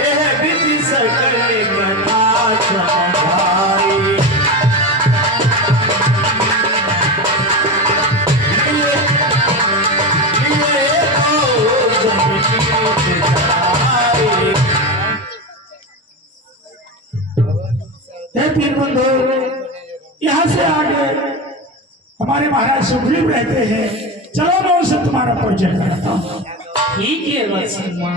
यह विधि सकल कथा समझाई। तीन बंधु यहाँ से आगे हमारे महाराज सुग्रीव रहते हैं। चलो मैं उनसे तुम्हारा परिचय कराता हूँ। ठीक है वत्समान।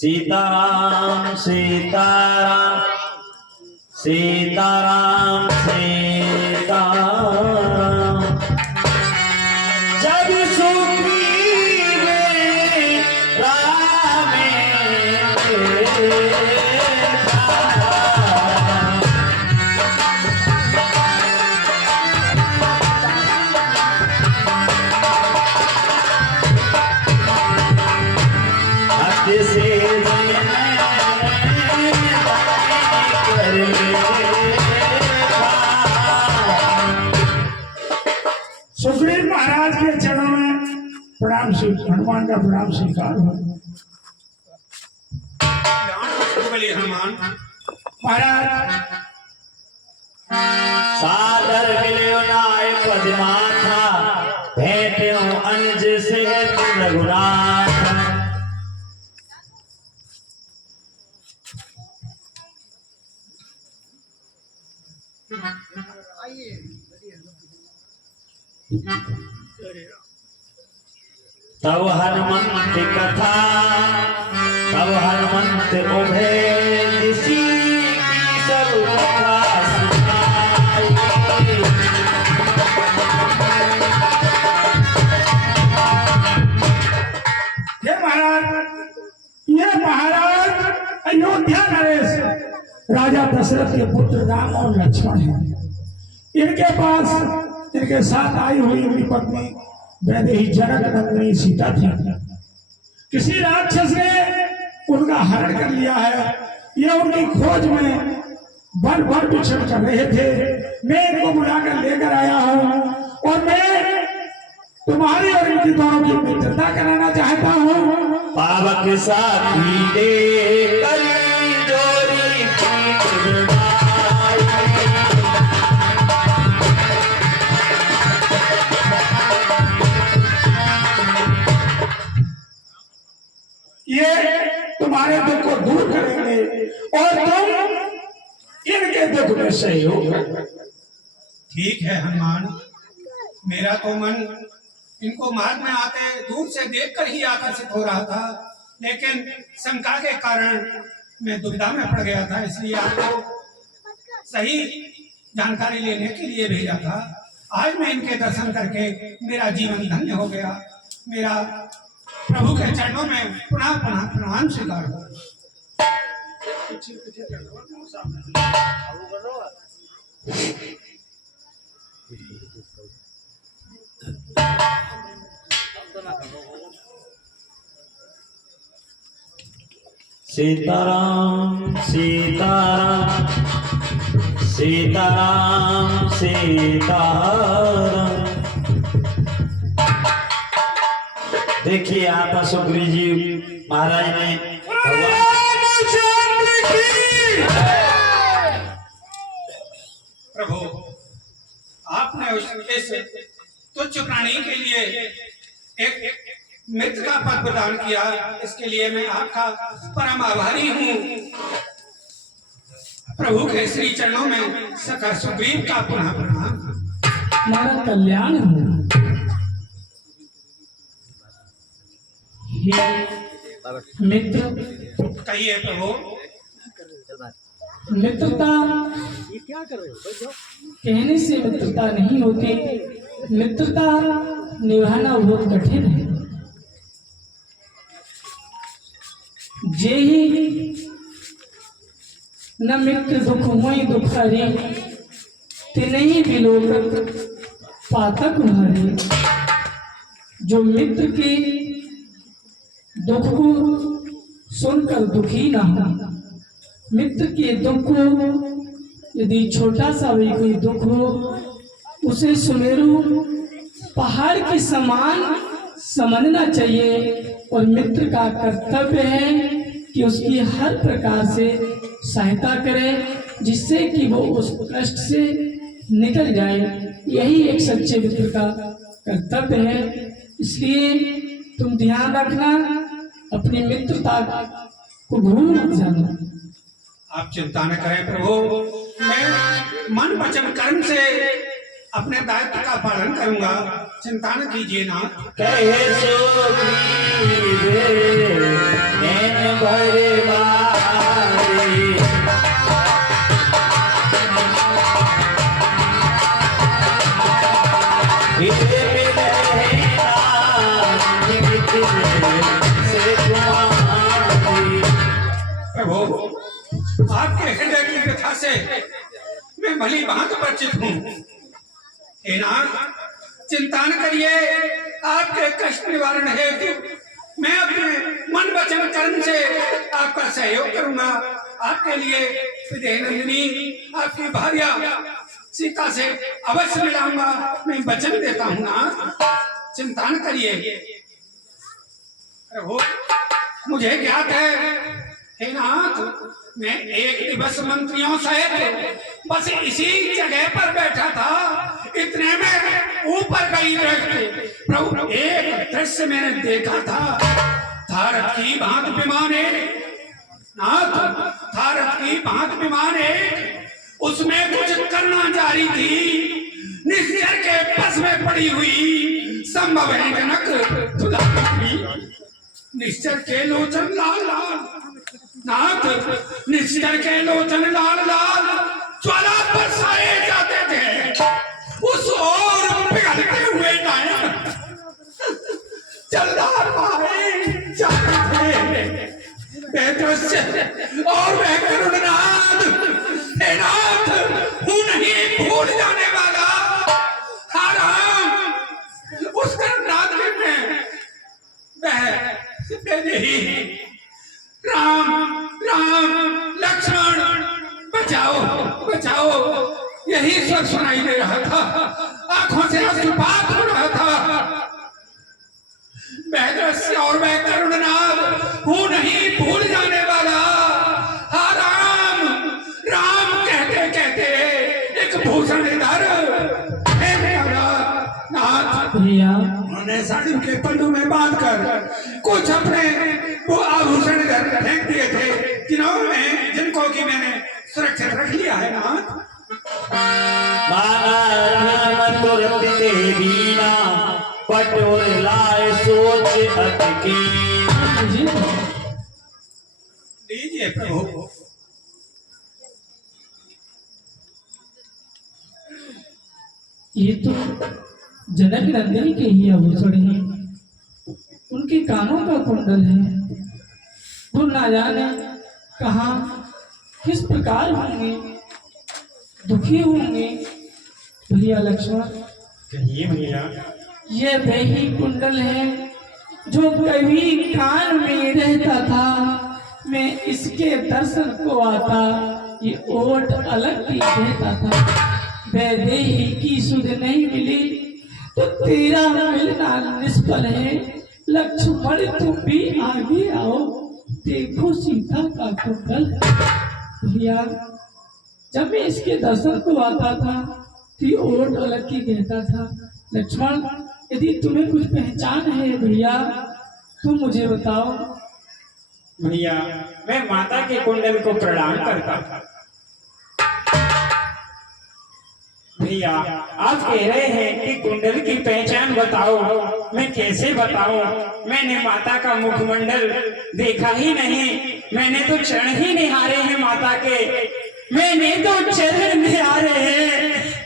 सीताराम सीताराम सीताराम सीताराम। जब सुग्रीव राम से सुग्रीव महाराज के चरणों में प्रणाम से हनुमान का प्रणाम स्वीकार हो। हनुमान महाराज सादर मिल्यो नाय पद्माथा भेट्यो अनुज से रघुनाथ। तब हनुमंत कथा तब हनुमंत उभे ऋषि की सर्व कथा सुनाई। ये महाराज अयोध्या नरेश राजा दशरथ के पुत्र राम और लक्ष्मण हैं। इनके पास इनके साथ आई हुई उनकी पत्नी वैदेही जनक नंदिनी सीता थी। किसी राक्षस ने उनका हरण कर लिया है। ये उनकी खोज में वन भर विचरण कर रहे थे। मैं इनको बुलाकर लेकर आया हूँ और मैं तुम्हारी और इनकी दोनों की मित्रता कराना चाहता हूँ। पावक साथी दे करी जोरी पीठ बनाई। ये तुम्हारे दुख को दूर करेंगे और तुम इनके दुख में सहयोग करोगे। ठीक है हनुमान। मेरा तो मन इनको मार्ग में आते दूर से देखकर ही आकर्षित हो रहा था, लेकिन शंका के कारण मैं दुविधा में पड़ गया था, इसलिए आपको सही जानकारी लेने के लिए भेजा था। आज मैं इनके दर्शन करके मेरा जीवन धन्य हो गया। मेरा प्रभु के चरणों में पुनः पुनः प्रणाम स्वीकार हो। सीताराम सीताराम सीताराम सीताराम। देखिए यहाँ पर सुग्रीव जी महाराज ने प्रभु, आपने इस तुच्छ प्राणी के लिए एक मित्र का पद प्रदान किया, इसके लिए मैं आपका परम आभारी हूँ। प्रभु के श्री चरणों में सखा सुग्रीव का पुनः प्रणाम। हमारा कल्याण हो। मित्र कहिए प्रभु। मित्रता कहने से मित्रता नहीं होती, मित्रता निभाना बहुत कठिन है। जे ही न मित्र दुख हुई दुख हरे, तिनहि बिलोकत पातक भरे। जो मित्र के दुख को सुनकर दुखी न हो, मित्र के दुख को यदि छोटा सा भी कोई दुख हो उसे सुमेरु पहाड़ के समान समझना चाहिए और मित्र का कर्तव्य है कि उसकी हर प्रकार से सहायता करे जिससे कि वो उस कष्ट से निकल जाए। यही एक सच्चे मित्र का कर्तव्य है। इसलिए तुम ध्यान रखना, अपनी मित्रता को भूल मत जाना। आप चिंता न करें प्रभु, मैं मन वचन कर्म से अपने दायित्व का पालन करूंगा, चिंता न कीजिए नाथ। कहे सुग्रीव नैन भरे बारी, इसे मिले नाथ निमित्त से तुम्हारी। प्रभु, आपके हृदय की व्यथा से मैं भली भांति परिचित हूँ। हे नाथ, चिंता न करिए, आपके कष्ट निवारण हेतु मैं अपने मन वचन कर्म से आपका सहयोग करूंगा। आपके लिए विदेह नंदिनी आपकी भार्या सीता से अवश्य मिलाऊंगा, मैं वचन देता हूँ नाथ, चिंता न करिए। प्रभु, मुझे ज्ञात है हे नाथ, मैं एक दिवस मंत्रियों सहित बस इसी जगह पर बैठा था, इतने में ऊपर गई दृष्टि प्रभु एक दृश्य मैंने देखा था। भारत की भांति विमाने नाथ, भारत की भांति विमाने, उसमें कुछ करना जारी थी। निश्चर के बस में पड़ी हुई संभव है जनक तुला, निश्चर के लोचन लाल लाल नाथ, निश्चर के लोचन लाल लाल ज्वाला बरसाए जाते थे। उस ओर पिघलते हुए नायक जलदार मारे जाते थे। वह दृश्य और वह करुणनाथ, हे नाथ, हूँ नहीं भूल जाने वाला। हाँ राम, उस करुणनाथ में वह नहीं, राम राम लक्ष्मण बचाओ बचाओ, यही स्वर सुनाई दे रहा था, आंखों से अश्रुपात हो रहा था। वह दृश्य और वह करुणनाथ हूँ नहीं भूल जाने वाला। हाँ राम राम कहते कहते एक भूषण इधर है मेरा नाथ। उन्होंने साड़ी के पल्लू में बांध कर कुछ अपने वो आभूषण इधर फेंक दिए थे, जिनको कि मैंने सुरक्षित रख लिया है नाथ। माना तुरंत दीना पटोर लाए सोच अटकी। लीजिए प्रभु। ये तो जनक नंदिनी के ही आभूषण है, उनके कानों का कुंडल है। वो ना जाने कहाँ किस प्रकार होंगे, दुखी होंगे। भैया लक्ष्मण, कहिए भैया। ये वही कुंडल है जो कभी कान में रहता था, मैं इसके दर्शन को आता, ये ओट अलग ही रहता था। वैदेही की सुध नहीं मिली तो तेरा मिलना निष्फल है। लक्ष्मण तुम भी आगे आओ, देखो सीता का कुंडल। भैया, जब मैं इसके दर्शन को आता था तो ओट अलग ही कहता था। लक्ष्मण, यदि तुम्हें कुछ पहचान है भैया तुम मुझे बताओ। भैया, मैं माता के कुंडल को प्रणाम करता था। भैया, आप कह रहे हैं कि कुंडल की पहचान बताओ, मैं कैसे बताऊं? मैंने माता का मुखमंडल देखा ही नहीं, मैंने तो चरण ही निहारे हैं माता के, मैंने तो चरण निहारे हैं,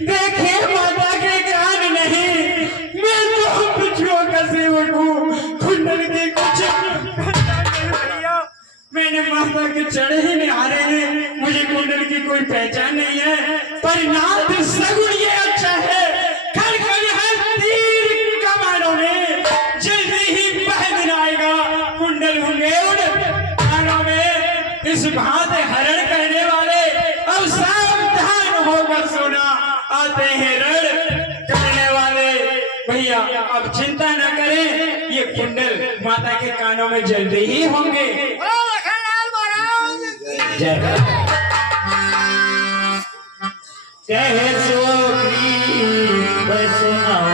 देखे माता के कान नहीं। मैं तो पिछुओं का सेवक हूँ, कुंडल के कुछ भैया, मैंने माता के चढ़े ही निहारे हैं, मुझे कुंडल की कोई पहचान नहीं है। पर नाथ सगुन ये अच्छा है, खड़ खड़ है तीर कमानों में, जल्दी ही वह दिन आएगा, कुंडल होंगे उन कानों में। इस भांति हरण करने वाले अब सावधान आते हैं रण करने वाले। भैया अब चिंता न करें, ये कुंडल माता के कानों में जल्दी ही होंगे। जय कहे सुग्रीव सुनाओ